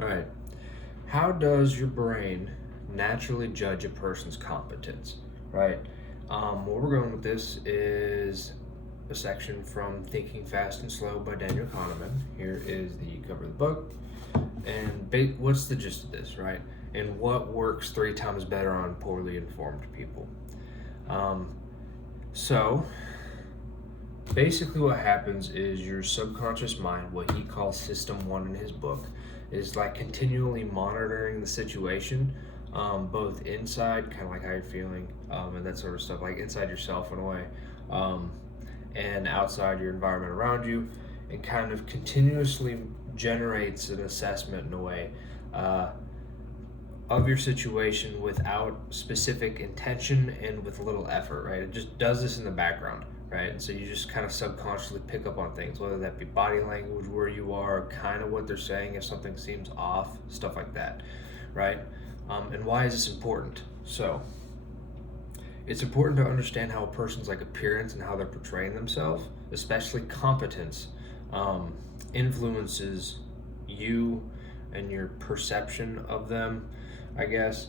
All right. How does your brain naturally judge a person's competence? Right. Where we're going with this is a section from Thinking Fast and Slow by Daniel Kahneman. Here is the cover of the book. And what's the gist of this, right? And what works 3 times better on poorly informed people? Um, so, basically, what happens is your subconscious mind, what he calls System 1 in his book, is like continually monitoring the situation, both inside, kind of like how you're feeling, and that sort of stuff, like inside yourself in a way, um, and outside your environment around you, and kind of continuously generates an assessment in a way of your situation without specific intention and with little effort, right? It just does this in the background, right? And so you just kind of subconsciously pick up on things, whether that be body language, where you are, kind of what they're saying, if something seems off, stuff like that, right? And why is this important? So, it's important to understand how a person's like appearance and how they're portraying themselves, especially competence, influences you and your perception of them, I guess.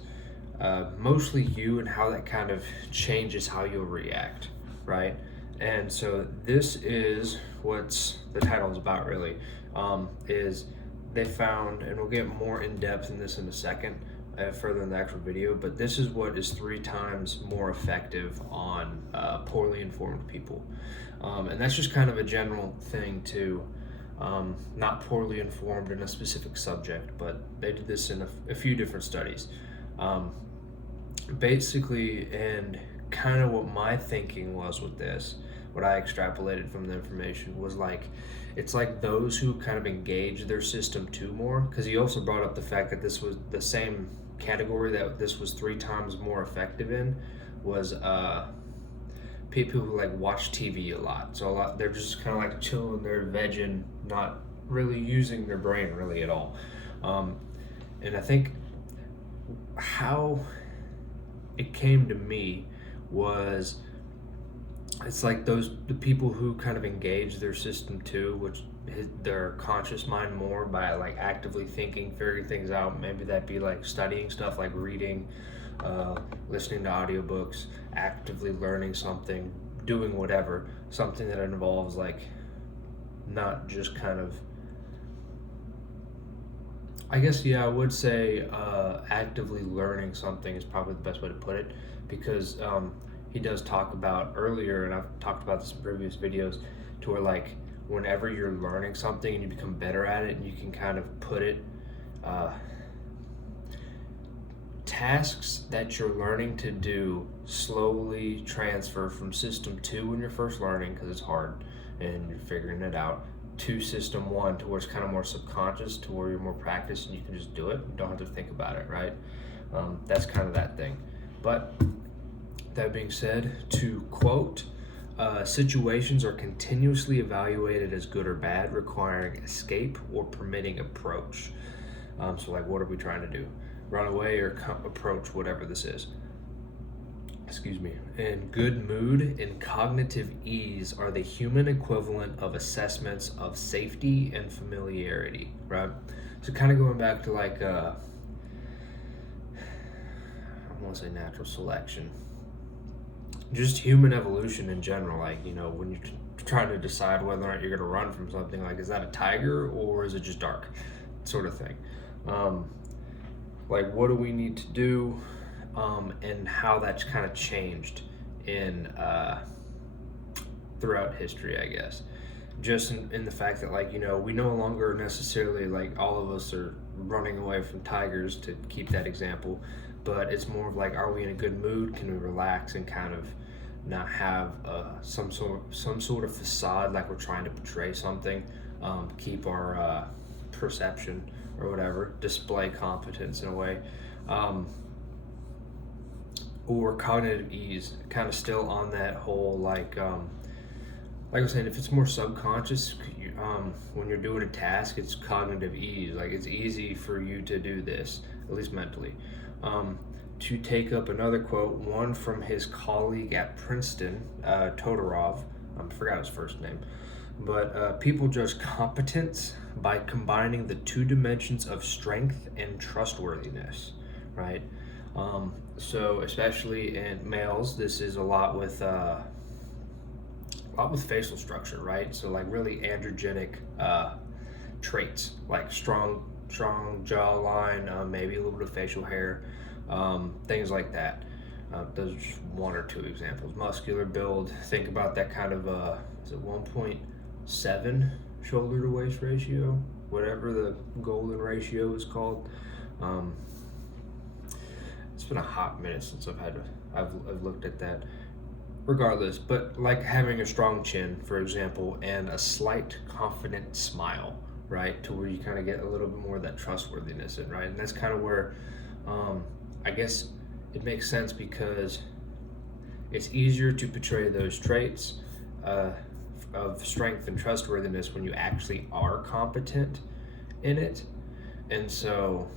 Mostly you and how that kind of changes how you'll react, right? And so this is what's the title is about really, is they found, and we'll get more in depth in this in a second, further in the actual video, but this is what is 3 times more effective on poorly informed people. And that's just kind of a general thing too. Not poorly informed in a specific subject, but they did this in a few different studies. Basically, and kind of what my thinking was with this, what I extrapolated from the information was like, it's like those who kind of engage their system 2 more, because he also brought up the fact that this was the same category that this was 3 times more effective in, was people who like watch TV a lot. So they're just kind of like chilling, they're vegging, not really using their brain really at all. And I think how it came to me was, it's like the people who kind of engage their system 2, which their conscious mind more by like actively thinking, figuring things out. Maybe that be like studying stuff, like reading, listening to audiobooks, actively learning something, doing whatever, something that involves like not just kind of, I guess, yeah, I would say actively learning something is probably the best way to put it, because he does talk about earlier, and I've talked about this in previous videos, to where like whenever you're learning something and you become better at it, and you can kind of put it, tasks that you're learning to do slowly transfer from system 2 when you're first learning, because it's hard and you're figuring it out, to system 1, to where it's kind of more subconscious, to where you're more practiced and you can just do it. You don't have to think about it, right? That's kind of that thing. But that being said, to quote, situations are continuously evaluated as good or bad, requiring escape or permitting approach. So like, what are we trying to do? Run away or approach whatever this is. Excuse me. And good mood and cognitive ease are the human equivalent of assessments of safety and familiarity, right? So kind of going back to like, I want to say natural selection, just human evolution in general. Like, you know, when you're trying to decide whether or not you're going to run from something, like, is that a tiger or is it just dark, sort of thing. Like, what do we need to do, and how that's kind of changed in throughout history, I guess. Just in the fact that, like, you know, we no longer necessarily, like, all of us are running away from tigers, to keep that example, but it's more of like, are we in a good mood? Can we relax and kind of not have some sort of facade, like we're trying to portray something, keep our perception or whatever, display competence in a way, or cognitive ease, kind of still on that whole like I was saying, if it's more subconscious, when you're doing a task, it's cognitive ease. Like, it's easy for you to do this, at least mentally. To take up another quote, one from his colleague at Princeton, Todorov, I forgot his first name, But people judge competence by combining the two dimensions of strength and trustworthiness, right? So especially in males, this is a lot with facial structure, right? So like really androgenic traits, like strong jawline, maybe a little bit of facial hair, things like that. Those are just one or two examples. Muscular build. Think about that kind of is it 1.7 shoulder to waist ratio, whatever the golden ratio is called. Um, it's been a hot minute since I've looked at that. Regardless, but like having a strong chin, for example, and a slight confident smile, right, to where you kind of get a little bit more of that trustworthiness in, right? And that's kind of where I guess it makes sense, because it's easier to portray those traits of strength and trustworthiness when you actually are competent in it. And so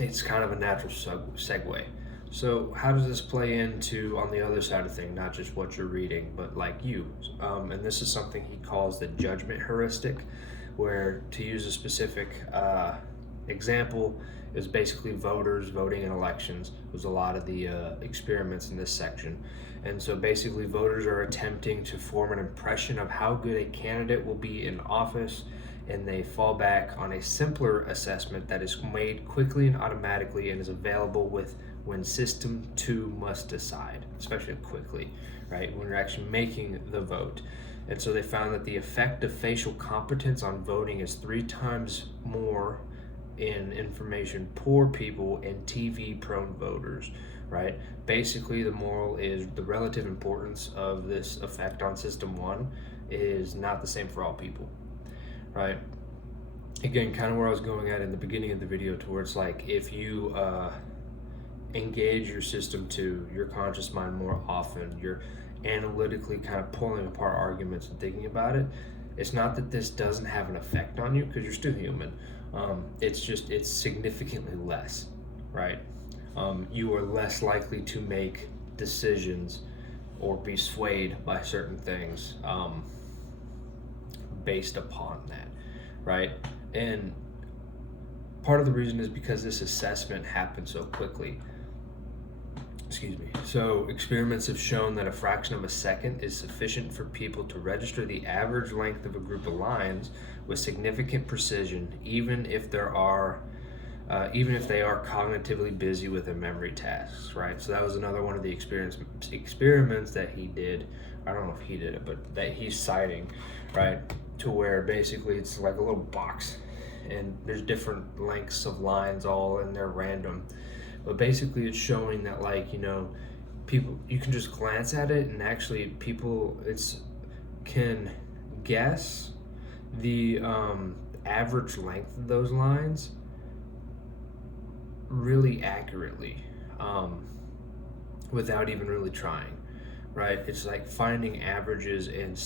it's kind of a natural segue. So how does this play into on the other side of things, not just what you're reading, but like you? And this is something he calls the judgment heuristic, where, to use a specific example, is basically voters voting in elections. There's a lot of the experiments in this section. And so basically voters are attempting to form an impression of how good a candidate will be in office, and they fall back on a simpler assessment that is made quickly and automatically and is available when system 2 must decide, especially quickly, right, when you're actually making the vote. And so they found that the effect of facial competence on voting is 3 times more in information poor people and TV prone voters, right? Basically, the moral is the relative importance of this effect on system 1 is not the same for all people, right? Again, kind of where I was going at in the beginning of the video, towards like if you engage your system 2, your conscious mind, more often, you're analytically kind of pulling apart arguments and thinking about it. It's not that this doesn't have an effect on you, because you're still human. It's significantly less, right? You are less likely to make decisions or be swayed by certain things based upon that, right? And part of the reason is because this assessment happens so quickly. Excuse me. So experiments have shown that a fraction of a second is sufficient for people to register the average length of a group of lines with significant precision, even if they are cognitively busy with their memory tasks, right? So that was another one of the experiments that he did. I don't know if he did it, but that he's citing, right? To where basically it's like a little box, and there's different lengths of lines all, and they're random. But basically it's showing that, like, people, you can just glance at it, and actually people can guess the average length of those lines really accurately, without even really trying, right? It's like finding averages and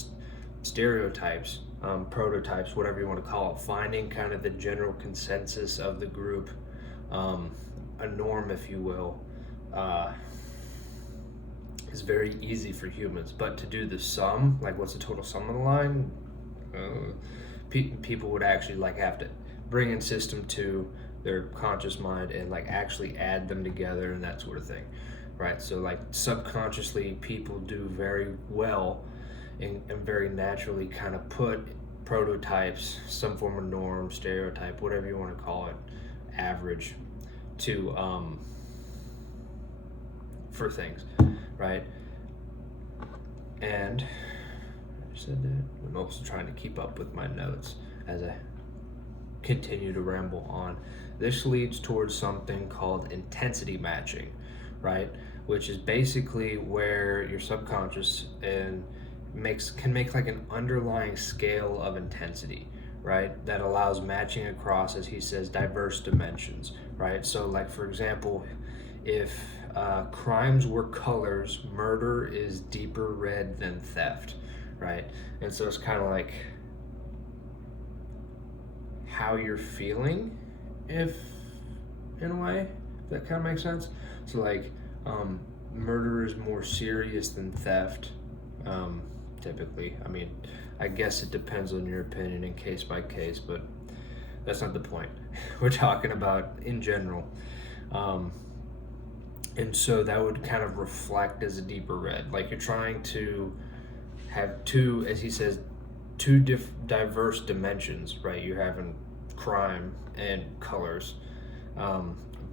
stereotypes, prototypes, whatever you want to call it, finding kind of the general consensus of the group, a norm, if you will, is very easy for humans. But to do the sum, like what's the total sum of the line, people would actually like have to bring in system 2, their conscious mind, and like actually add them together and that sort of thing, right? So like subconsciously people do very well and very naturally kind of put prototypes, some form of norm, stereotype, whatever you want to call it, average, to for things, right? And I said that I'm also trying to keep up with my notes as I continue to ramble on. This leads towards something called intensity matching, right? Which is basically where your subconscious can make like an underlying scale of intensity, right? That allows matching across, as he says, diverse dimensions, right? So like, for example, if crimes were colors, murder is deeper red than theft, right? And so it's kind of like how you're feeling, if in a way, if that kind of makes sense. So like murder is more serious than theft, typically. I mean, I guess it depends on your opinion and case by case, but that's not the point. We're talking about in general. And so that would kind of reflect as a deeper red. Like you're trying to have two, as he says, two diverse dimensions, right? You're having crime and colors,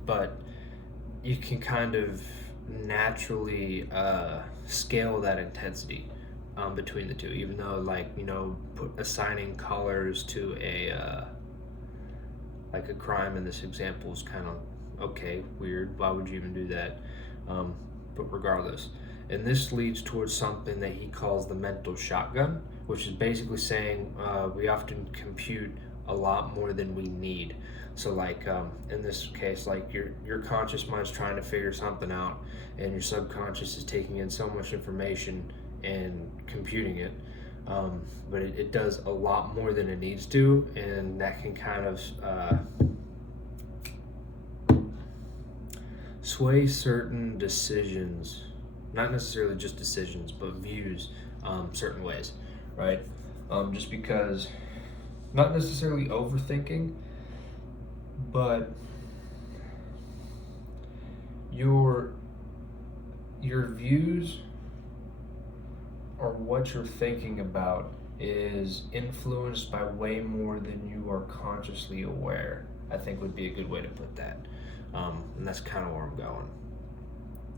but you can kind of naturally scale that intensity between the two, even though, like, assigning colors to like a crime in this example is kind of okay, weird. Why would you even do that? But regardless, and this leads towards something that he calls the mental shotgun, which is basically saying we often compute a lot more than we need. So like in this case, like your conscious mind's trying to figure something out, and your subconscious is taking in so much information and computing it, but it does a lot more than it needs to, and that can kind of sway certain decisions, not necessarily just decisions, but views certain ways, right? Just because, not necessarily overthinking, but your views or what you're thinking about is influenced by way more than you are consciously aware, I think would be a good way to put that. And that's kind of where I'm going.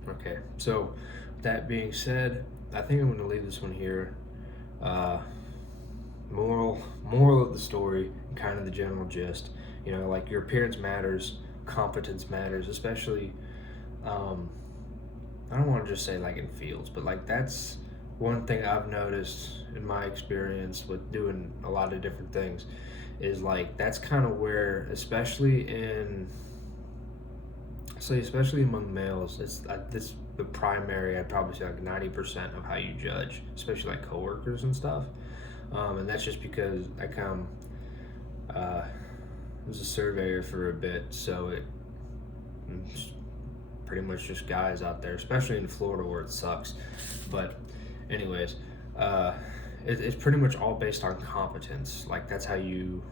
Okay, so that being said, I think I'm going to leave this one here. Moral of the story, kind of the general gist. Like your appearance matters, competence matters, especially. I don't want to just say like in fields, but like that's one thing I've noticed in my experience with doing a lot of different things is like that's kind of where, especially among males, it's the primary. I'd probably say like 90% of how you judge, especially like coworkers and stuff. And that's just because I was a surveyor for a bit, so it's pretty much just guys out there, especially in Florida where it sucks. But anyways, it's pretty much all based on competence. Like that's how you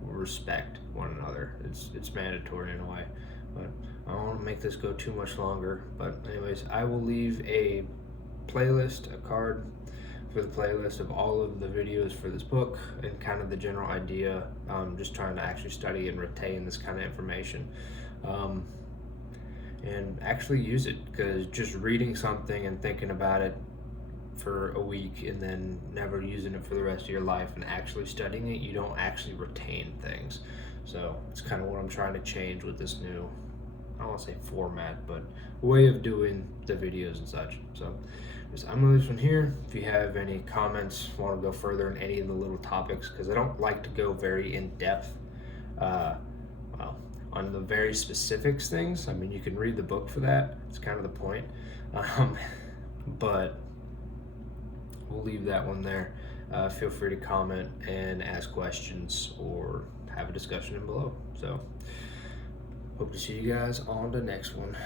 respect one another. It's mandatory in a way. But I don't want to make this go too much longer. But anyways, I will leave a card for the playlist of all of the videos for this book and kind of the general idea. Just trying to actually study and retain this kind of information. And actually use it, because just reading something and thinking about it for a week and then never using it for the rest of your life and actually studying it, you don't actually retain things. So it's kind of what I'm trying to change with this new, I don't want to say format, but way of doing the videos and such. So I'm going to leave this one here. If you have any comments, want to go further in any of the little topics, because I don't like to go very in depth on the very specifics things. I mean, you can read the book for that. It's kind of the point. But we'll leave that one there. Feel free to comment and ask questions or have a discussion in below. So hope to see you guys on the next one.